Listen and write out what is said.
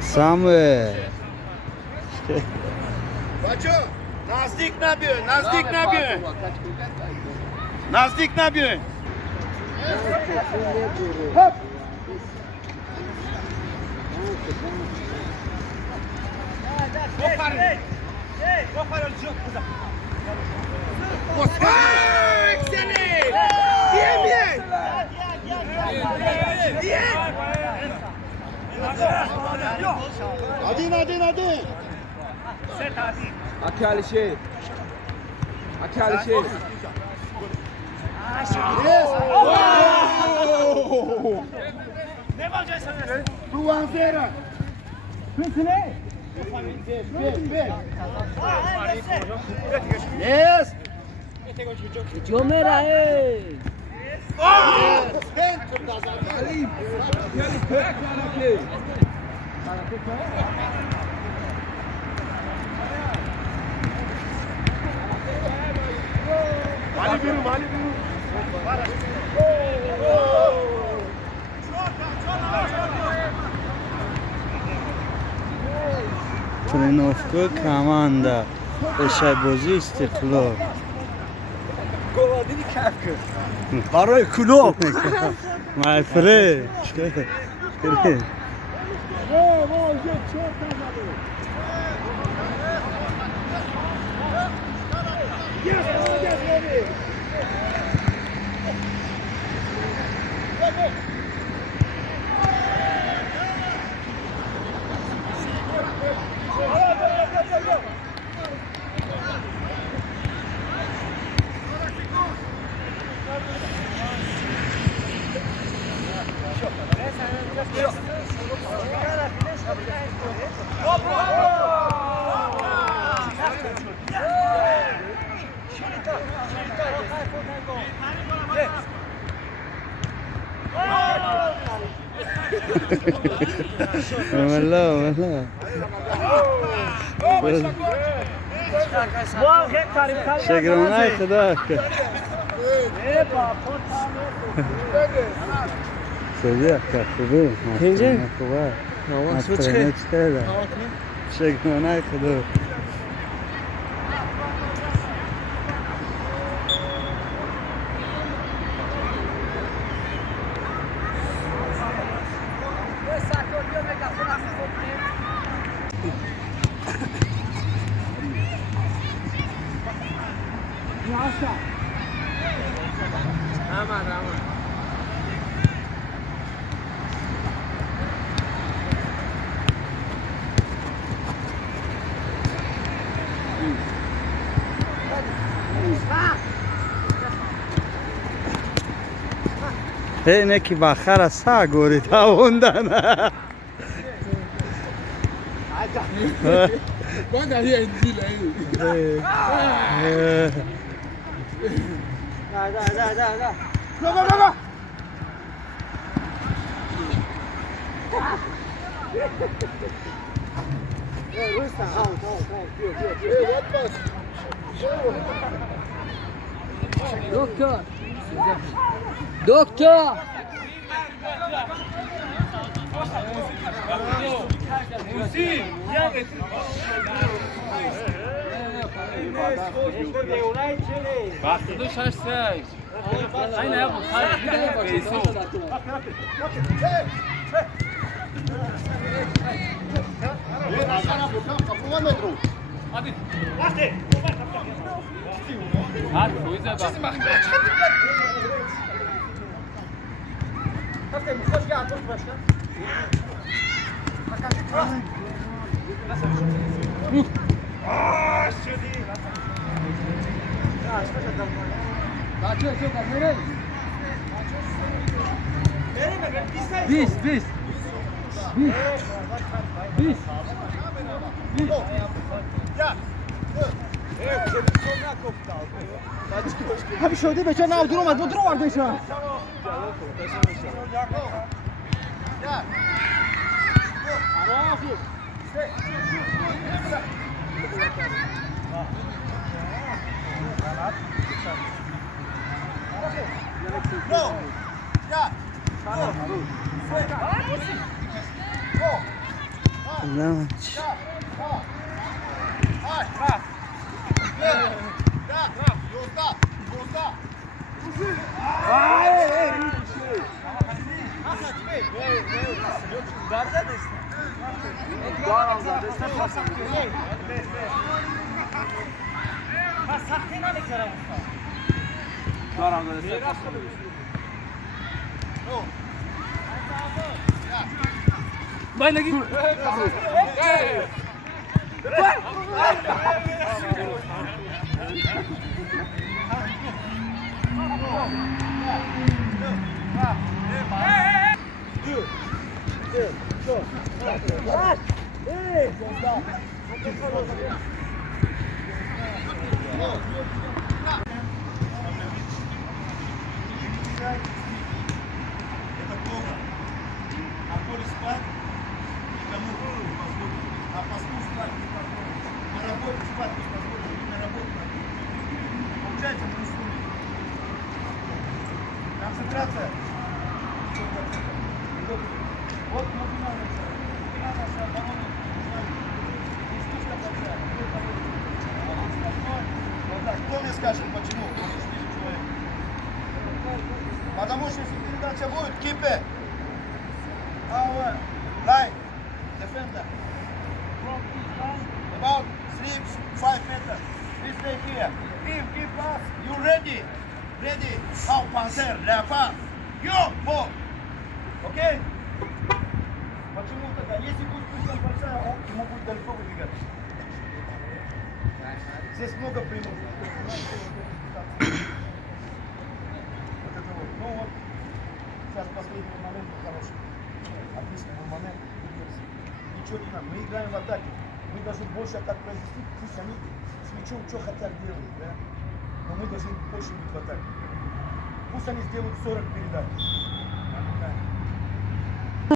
Samuel. بچه نزدیک نبیاین نزدیک نبیاین نزدیک نبیاین Adin. Aqui Alexandre. Aqui Alexandre. Luanzeira. Yes. جمعه Trenovka komanda تشبازی استقلال گلادینی کفکه برای کلوب My friend. والله شكرا خداك صديقك خوبه اینجا؟ خوبه اسمه چیه؟ شكرا خداك اینه که بخر سا گوری تاوندن Quando aí é Endila aí. Go. دکتر Bastidões hashtag. Aí não, é isso. Hadi. Hadi, coisa bak. Bis. Abi شده به چه نه دور اومد دور آوردش Давай. Vai lagi. Это плохо. А поле спать никому не позволит. А посту спать не позволит. На работе спать не позволит. И на работе. Получается, мы услуги. Концентрация. Вот нужна наша оборона. Вот так. Кто мне скажет, почему? Потому что если передача будет, keeper, our line, defender, about 3-5 meters, we stay here. Give us, you ready? Ready? How Panther, Leopard, yo, ball. Окей? Почему тогда? Если будет слишком большая, он ему будет далеко выбегать. Здесь много преимуществ. Вот это вот. Ну вот, сейчас последний момент был хороший. Отличный был момент. Ничего не надо. Мы играем в атаке. Мы должны больше атак произвести. Пусть они с мячом что хотят делать, да? Но мы должны больше быть в атаке. Пусть они сделают 40 передач.